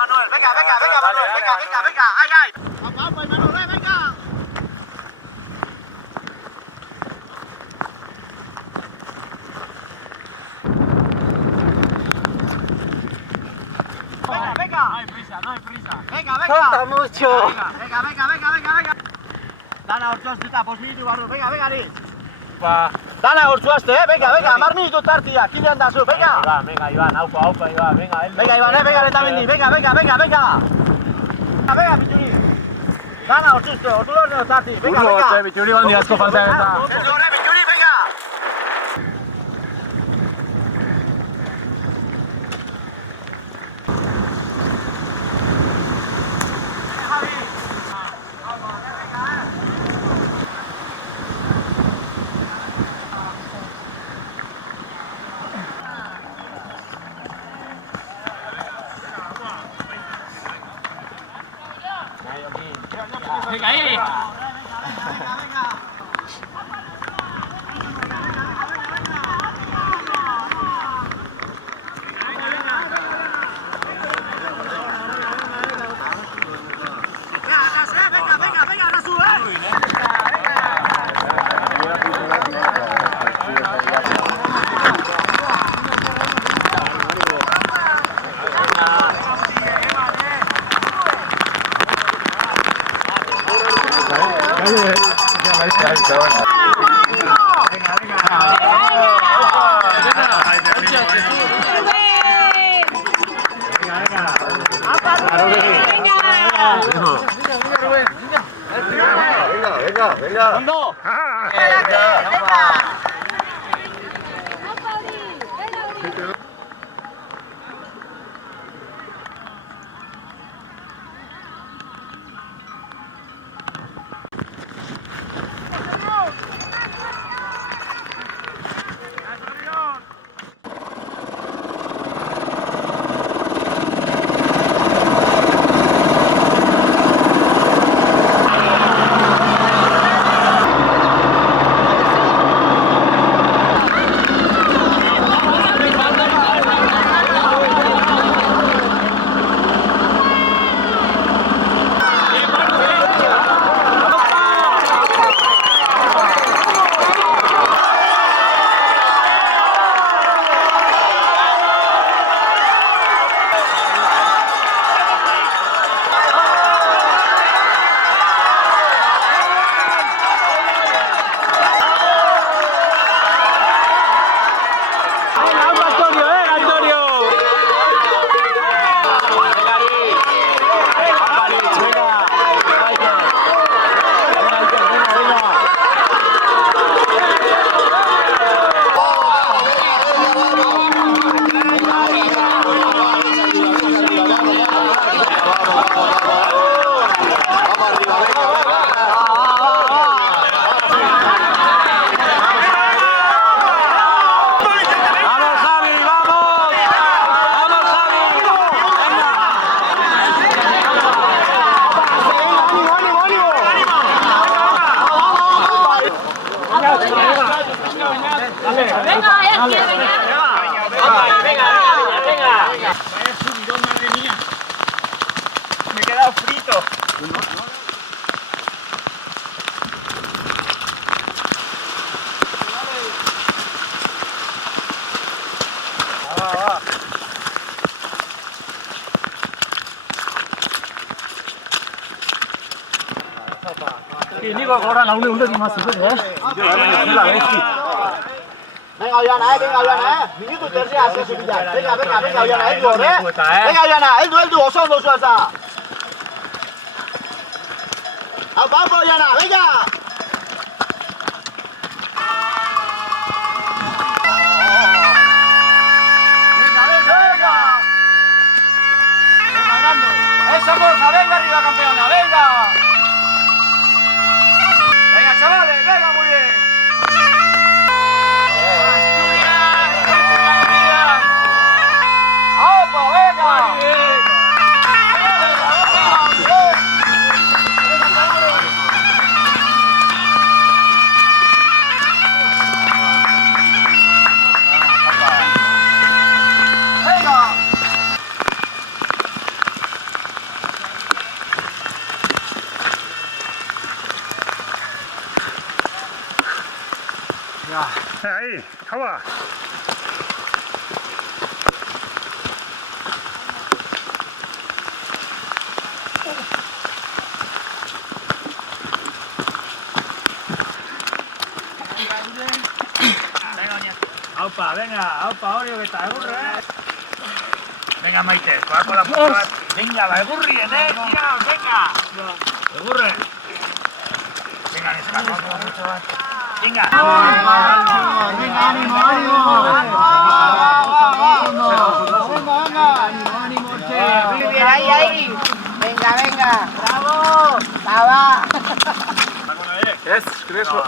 Manuel. Venga, Manuel. Venga. Ay. Vamos, Manuel, venga. Venga. No hay prisa. Venga. Falta mucho. Venga. Dana hortzuaztuta, 5 minutu barru. Venga, Ritz. Ba. Dana hortzuazte, venga. 10 minutu tartia. Kidean da zu, venga. Venga, Iban, aupa, Iban, venga. Venga, Iban, venga, Letamendi. Venga. Venga, Bituri. Dana hortzuzte, ordu horreo tarti. Venga. Bituri bandi asko falta eta. Ordu horre, Bituri, venga. Venga, ahí. Venga, Rasu, Venga. ¡Hondo! Me he quedado frito. Niko gora laune di mazu, Venga, Oiana, minutu tercia hasi zubila. Venga, Oiana, heldu hor, Venga, Oiana, heldu, oso ondo zua za. Aupa, Oiana, venga! Venga! Eso, moza, venga arriba, campeona, venga! Venga, chavales, venga, muy bien. ¡Opa, venga! Ahí, agua. Aupa, aupa, hori eta egurre. Venga, Maite, toako la puta. Venga, ba, egurrien, tira, venga. Egurre. Venga, neska, toako la puta. Venga. Venga, ánimo, ánimo. Muy bien, ahí. Venga. Bravo. Va. Yes, 그래서.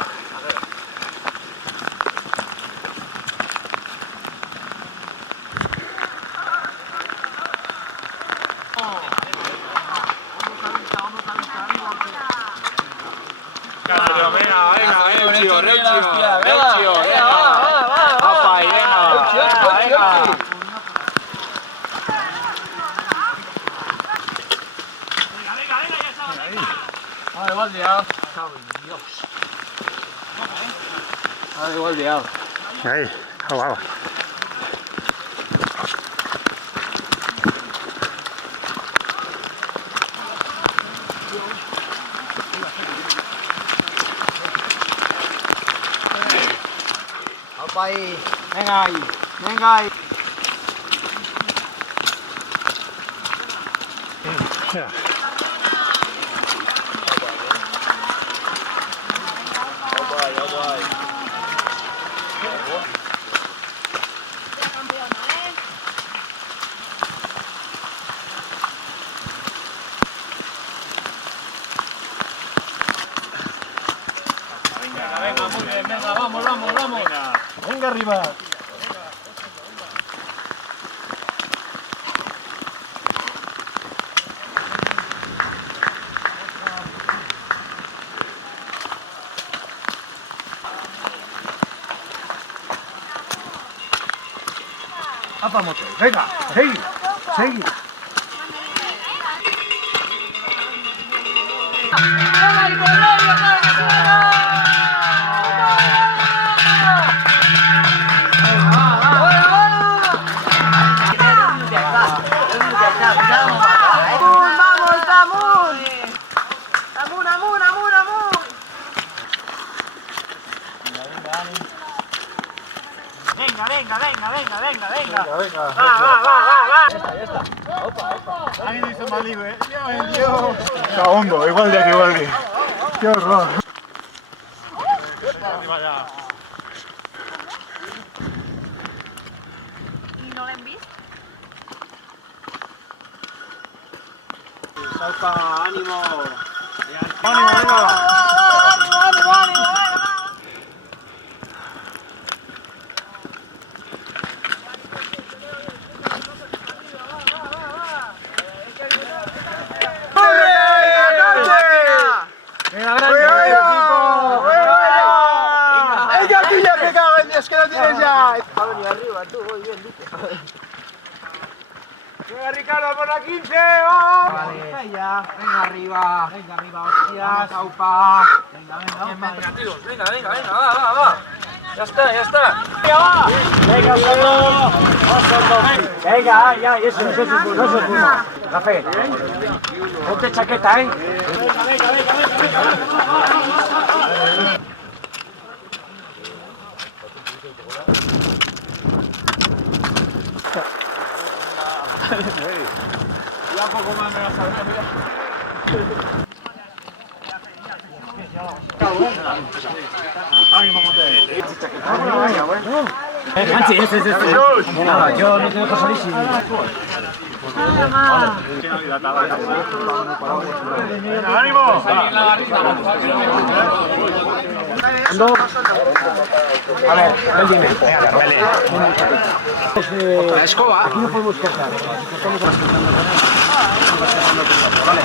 Ahí, agua. Aupa ahí. Venga ahí. Ya. Venga, muy bien, venga, vamos. Venga arriba. Apa moto. Venga, seguí. Venga. Va. Ya está. Aupa. Ahí dice Malibu, Dios. Está hondo, igual de. Qué horror. I no l'hem vist? Aupa, ánimo. Venga. Es que lo tienes ya. Va a venir arriba, tú, muy bien, dice. Venga, Ricardo, por la 15, vamos. Vale. Venga arriba, hostias. Aupa. Venga, tíos, venga, va. Ya está. Venga, Osondo. Venga, ya, eso es bueno. Café. Ponte chaqueta, Venga. Ya poco más me vas a ver, mira. Ánimo, Monte. Manchi, ese. No, yo no te dejo solísimo. ¡Ánimo! A ver, ven, dime. La escoba. Aquí no podemos cortar. Cortamos las Vale.